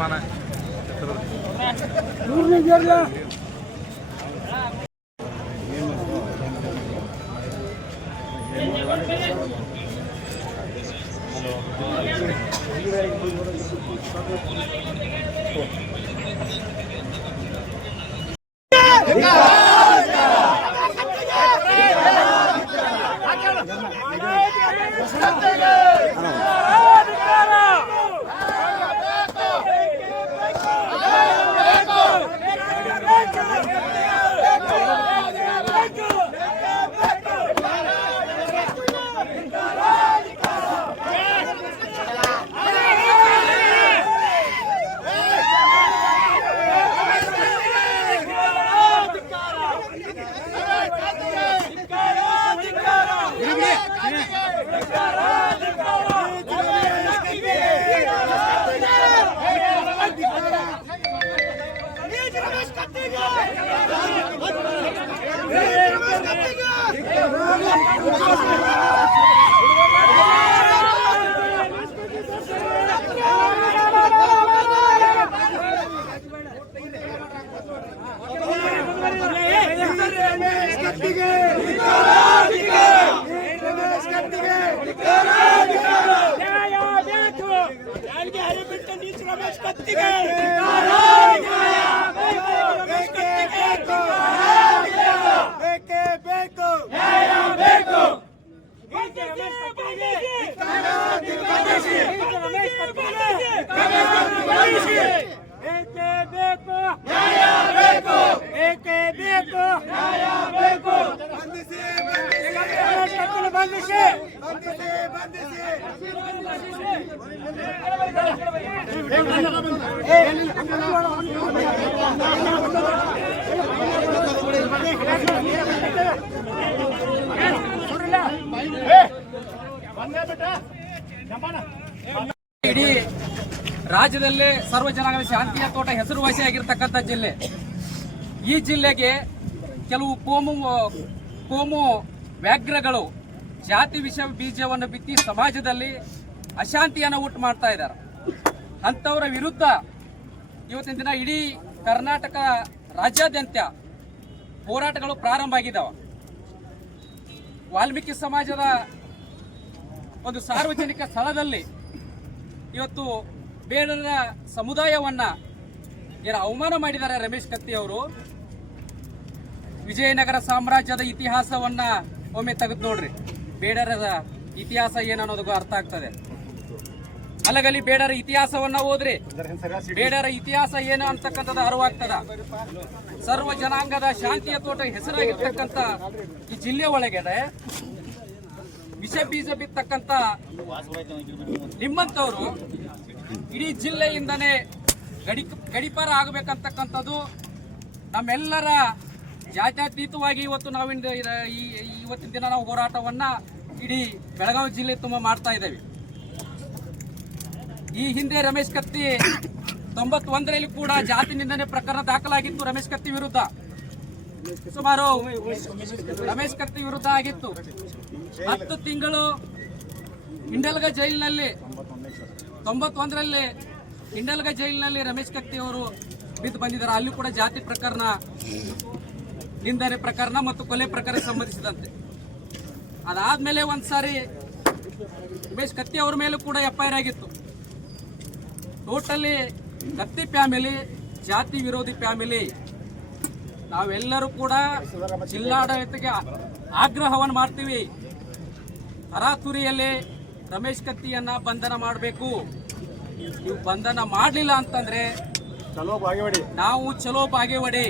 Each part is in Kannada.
ಗಜಮಾನ ನ್ಯಾಯ ಬೇಕು ಯಾರಿಗೆ ಹರಿಬಿಟ್ಟ ನೀಚ ರಮೇಶ್ ಕತ್ತಿಗೆ ಬೇಕೇ ಬೇಕು ಏಕೆ ಬೇಕು ನ್ಯಾಯ ಬೇಕು ಏಕೆ ಬೇಕು ನ್ಯಾಯ ಬೇಕು ಬಂಧಿಸಿ ರಮೇಶ್ ಕತ್ತಿನ ಇಡೀ ರಾಜ್ಯದಲ್ಲೇ ಸರ್ವ ಜನಾಂಗದ ಶಾಂತಿಯ ತೋಟ ಹೆಸರುವಾಸಿಯಾಗಿರ್ತಕ್ಕಂಥ ಜಿಲ್ಲೆ. ಈ ಜಿಲ್ಲೆಗೆ ಕೆಲವು ಕೋಮು ಕೋಮು ವ್ಯಾಘ್ರಗಳು ಜಾತಿ ವಿಷ ಬೀಜವನ್ನು ಬಿತ್ತಿ ಸಮಾಜದಲ್ಲಿ ಅಶಾಂತಿಯನ್ನು ಉಂಟು ಮಾಡ್ತಾ ಇದ್ದಾರೆ. ಅಂಥವರ ವಿರುದ್ಧ ಇವತ್ತಿನ ದಿನ ಇಡೀ ಕರ್ನಾಟಕ ರಾಜ್ಯಾದ್ಯಂತ ಹೋರಾಟಗಳು ಪ್ರಾರಂಭ ಆಗಿದ್ದಾವೆ. ವಾಲ್ಮೀಕಿ ಸಮಾಜದ ಒಂದು ಸಾರ್ವಜನಿಕ ಸ್ಥಳದಲ್ಲಿ ಇವತ್ತು ಬೇಡರ ಸಮುದಾಯವನ್ನ ಏನು ಅವಮಾನ ಮಾಡಿದ್ದಾರೆ ರಮೇಶ್ ಕತ್ತಿ ಅವರು? ವಿಜಯನಗರ ಸಾಮ್ರಾಜ್ಯದ ಇತಿಹಾಸವನ್ನ ಒಮ್ಮೆ ತೆಗೆದು ನೋಡ್ರಿ. ಬೇಡರ ಇತಿಹಾಸ ಏನನ್ನೋದಕ್ಕೂ ಅರ್ಥ ಆಗ್ತದೆ. ಅಲ್ಲಗಲ್ಲಿ ಬೇಡರ ಇತಿಹಾಸವನ್ನ ಓದ್ರಿ. ಬೇಡರ ಇತಿಹಾಸ ಏನು ಅಂತಕ್ಕಂಥದ್ದು ಅರಿವಾಗ್ತದ. ಸರ್ವ ಜನಾಂಗದ ಶಾಂತಿಯ ತೋಟ ಹೆಸರಾಗಿರ್ತಕ್ಕಂಥ ಈ ಜಿಲ್ಲೆ ಒಳಗಡೆ ವಿಷ ಬೀಜ ಬಿತ್ತಕ್ಕಂತ ನಿಮ್ಮಂತವರು ಇಡೀ ಜಿಲ್ಲೆಯಿಂದನೇ ಗಡಿ ಗಡಿಪಾರ ಆಗಬೇಕಂತಕ್ಕಂಥದ್ದು ನಮ್ಮೆಲ್ಲರ ಜಾತ್ಯತೀತವಾಗಿ ಇವತ್ತು ನಾವಿನ ಈ ಇವತ್ತಿನ ದಿನ ನಾವು ಹೋರಾಟವನ್ನ ಇಡೀ ಬೆಳಗಾವಿ ಜಿಲ್ಲೆ ತುಂಬ ಮಾಡ್ತಾ ಇದ್ದೇವೆ. ಈ ಹಿಂದೆ ರಮೇಶ್ ಕತ್ತಿ ತೊಂಬತ್ತೊಂದರಲ್ಲಿ ಕೂಡ ಜಾತಿ ನಿಂದನೆ ಪ್ರಕರಣ ದಾಖಲಾಗಿತ್ತು ರಮೇಶ್ ಕತ್ತಿ ವಿರುದ್ಧ. ಸುಮಾರು ರಮೇಶ್ ಕತ್ತಿ ವಿರುದ್ಧ ಆಗಿತ್ತು. ಹತ್ತು ತಿಂಗಳು ಹಿಂಡಲ್ಗ ಜೈಲಿನಲ್ಲಿ, ತೊಂಬತ್ತೊಂದರಲ್ಲಿ ಹಿಂಡಲ್ಗ ಜೈಲಿನಲ್ಲಿ ರಮೇಶ್ ಕತ್ತಿ ಅವರು ಬಿದ್ದು ಬಂದಿದ್ದಾರೆ. ಅಲ್ಲಿ ಕೂಡ ಜಾತಿ ಪ್ರಕರಣ ನಿಂದನೆ ಪ್ರಕರಣ ಮತ್ತು ಕೊಲೆ ಪ್ರಕರಣ ಸಂಬಂಧಿಸಿದಂತೆ. ಅದಾದಮೇಲೆ ಒಂದು ಸಾರಿ ರಮೇಶ್ ಕತ್ತಿ ಅವ್ರ ಮೇಲೂ ಕೂಡ ಎಫ್ ಐ ಆರ್ ಆಗಿತ್ತು. ಟೋಟಲಿ ಕತ್ತಿ ಫ್ಯಾಮಿಲಿ ಜಾತಿ ವಿರೋಧಿ ಫ್ಯಾಮಿಲಿ ನಾವೆಲ್ಲರೂ ಕೂಡ ಜಿಲ್ಲಾಡಳಿತಕ್ಕೆ ಆಗ್ರಹವನ್ನು ಮಾಡ್ತೀವಿ. ತರಾತುರಿಯಲ್ಲಿ ರಮೇಶ್ ಕತ್ತಿಯನ್ನ ಬಂಧನ ಮಾಡಬೇಕು. ನೀವು ಬಂಧನ ಮಾಡಲಿಲ್ಲ ಅಂತಂದ್ರೆ ಚಲೋ ಬಾಗಿವಾಡಿ ನಾವು ಚಲೋ ಬಾಗೇವಾಡಿ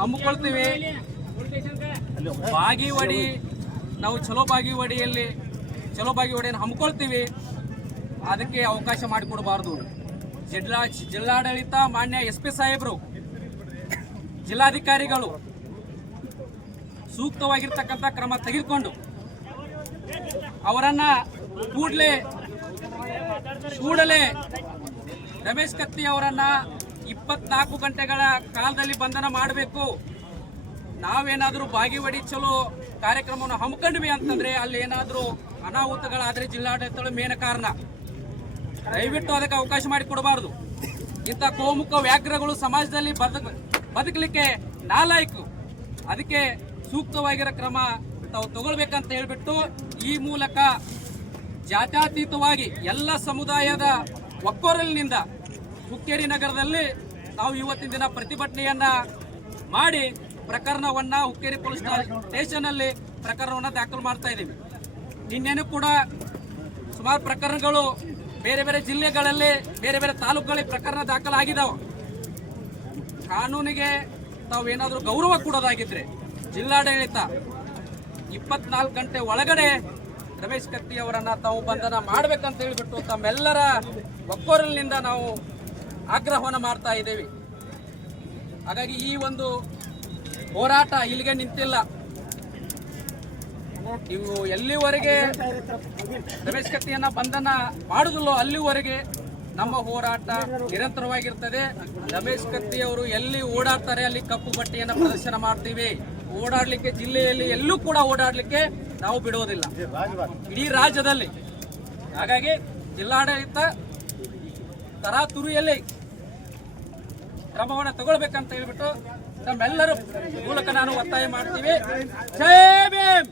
ಹಮ್ಮಿಕೊಳ್ತೀವಿ. ಬಾಗೇವಾಡಿ ನಾವು ಚಲೋ ಬಾಗೇವಾಡಿಯಲ್ಲಿ ಚಲೋ ಬಾಗಿವಾಡಿಯನ್ನು ಹಮ್ಮಿಕೊಳ್ತೀವಿ. ಅದಕ್ಕೆ ಅವಕಾಶ ಮಾಡಿಕೊಡಬಾರ್ದು. ಜಿಲ್ಲಾ, ಜಿಲ್ಲಾಡಳಿತ, ಮಾನ್ಯ ಎಸ್ ಪಿ ಸಾಹೇಬರು, ಜಿಲ್ಲಾಧಿಕಾರಿಗಳು ಸೂಕ್ತವಾಗಿರ್ತಕ್ಕಂಥ ಕ್ರಮ ತೆಗೆದುಕೊಂಡು ಅವರನ್ನ ಕೂಡಲೇ ಕೂಡಲೇ ರಮೇಶ್ ಕತ್ತಿ ಅವರನ್ನ ಇಪ್ಪತ್ನಾಲ್ಕು ಗಂಟೆಗಳ ಕಾಲದಲ್ಲಿ ಬಂಧನ ಮಾಡಬೇಕು. ನಾವೇನಾದರೂ ಬಾಗಿವಡಿ ಚಲೋ ಕಾರ್ಯಕ್ರಮವನ್ನು ಹಮ್ಮಿಕೊಂಡ್ವಿ ಅಂತಂದ್ರೆ ಅಲ್ಲಿ ಏನಾದರೂ ಅನಾಹುತಗಳಾದರೆ ಜಿಲ್ಲಾಡಳಿತಗಳು ಮೇನ ಕಾರಣ. ದಯವಿಟ್ಟು ಅದಕ್ಕೆ ಅವಕಾಶ ಮಾಡಿ ಕೊಡಬಾರದು. ಇಂಥ ಕೋಮುಖ ವ್ಯಾಘ್ರಗಳು ಸಮಾಜದಲ್ಲಿ ಬದುಕ ಬದುಕಲಿಕ್ಕೆ ನಾಲಾಯಕು ಅದಕ್ಕೆ ಸೂಕ್ತವಾಗಿರೋ ಕ್ರಮ ತಾವು ತಗೊಳ್ಬೇಕಂತ ಹೇಳ್ಬಿಟ್ಟು ಈ ಮೂಲಕ ಜಾತ್ಯತೀತವಾಗಿ ಎಲ್ಲ ಸಮುದಾಯದ ಒಕ್ಕೊರಲಿನಿಂದ ಹುಕ್ಕೇರಿ ನಗರದಲ್ಲಿ ನಾವು ಇವತ್ತಿನ ದಿನ ಪ್ರತಿಭಟನೆಯನ್ನ ಮಾಡಿ ಪ್ರಕರಣವನ್ನ ಹುಕ್ಕೇರಿ ಪೊಲೀಸ್ ಸ್ಟೇಷನ್ ಅಲ್ಲಿ ಪ್ರಕರಣವನ್ನ ದಾಖಲು ಮಾಡ್ತಾ ಇದ್ದೀವಿ. ನಿನ್ನೆನೂ ಕೂಡ ಸುಮಾರು ಪ್ರಕರಣಗಳು ಬೇರೆ ಬೇರೆ ಜಿಲ್ಲೆಗಳಲ್ಲಿ, ಬೇರೆ ಬೇರೆ ತಾಲೂಕುಗಳಲ್ಲಿ ಪ್ರಕರಣ ದಾಖಲಾಗಿದ್ದಾವೆ ಕಾನೂನಿಗೆ ತಾವು ಏನಾದರೂ ಗೌರವ ಕೊಡೋದಾಗಿದ್ರೆ ಜಿಲ್ಲಾಡಳಿತ ಇಪ್ಪತ್ನಾಲ್ಕು ಗಂಟೆ ಒಳಗಡೆ ರಮೇಶ್ ಕತ್ತಿ ಅವರನ್ನ ತಾವು ಬಂಧನ ಮಾಡ್ಬೇಕಂತ ಹೇಳಿಬಿಟ್ಟು ತಮ್ಮೆಲ್ಲರ ಒಕ್ಕೊರಲಿನಿಂದ ನಾವು ಆಗ್ರಹವನ್ನು ಮಾಡ್ತಾ ಇದ್ದೇವೆ. ಹಾಗಾಗಿ ಈ ಒಂದು ಹೋರಾಟ ಇಲ್ಲಿಗೆ ನಿಂತಿಲ್ಲ. ನೀವು ಎಲ್ಲಿವರೆಗೆ ರಮೇಶ್ ಕತ್ತಿಯನ್ನ ಬಂಧನ ಮಾಡುದಿಲ್ಲೋ ಅಲ್ಲಿವರೆಗೆ ನಮ್ಮ ಹೋರಾಟ ನಿರಂತರವಾಗಿರ್ತದೆ. ರಮೇಶ್ ಕತ್ತಿ ಅವರು ಎಲ್ಲಿ ಓಡಾಡ್ತಾರೆ, ಅಲ್ಲಿ ಕಪ್ಪು ಬಟ್ಟೆಯನ್ನ ಪ್ರದರ್ಶನ ಮಾಡ್ತೀವಿ. ಓಡಾಡ್ಲಿಕ್ಕೆ ಜಿಲ್ಲೆಯಲ್ಲಿ ಎಲ್ಲೂ ಕೂಡ ಓಡಾಡ್ಲಿಕ್ಕೆ ನಾವು ಬಿಡೋದಿಲ್ಲ. ಇಡೀ ರಾಜ್ಯದಲ್ಲಿ. ಹಾಗಾಗಿ ಜಿಲ್ಲಾಡಳಿತ ತರಾತುರಿಯಲ್ಲಿ ಕ್ರಮವನ್ನು ತಗೊಳ್ಬೇಕಂತ ಹೇಳ್ಬಿಟ್ಟು ನಮ್ಮೆಲ್ಲರೂ ಮೂಲಕ ನಾನು ಒತ್ತಾಯ ಮಾಡ್ತೀವಿ. ಜೈ ಭೀಮ್!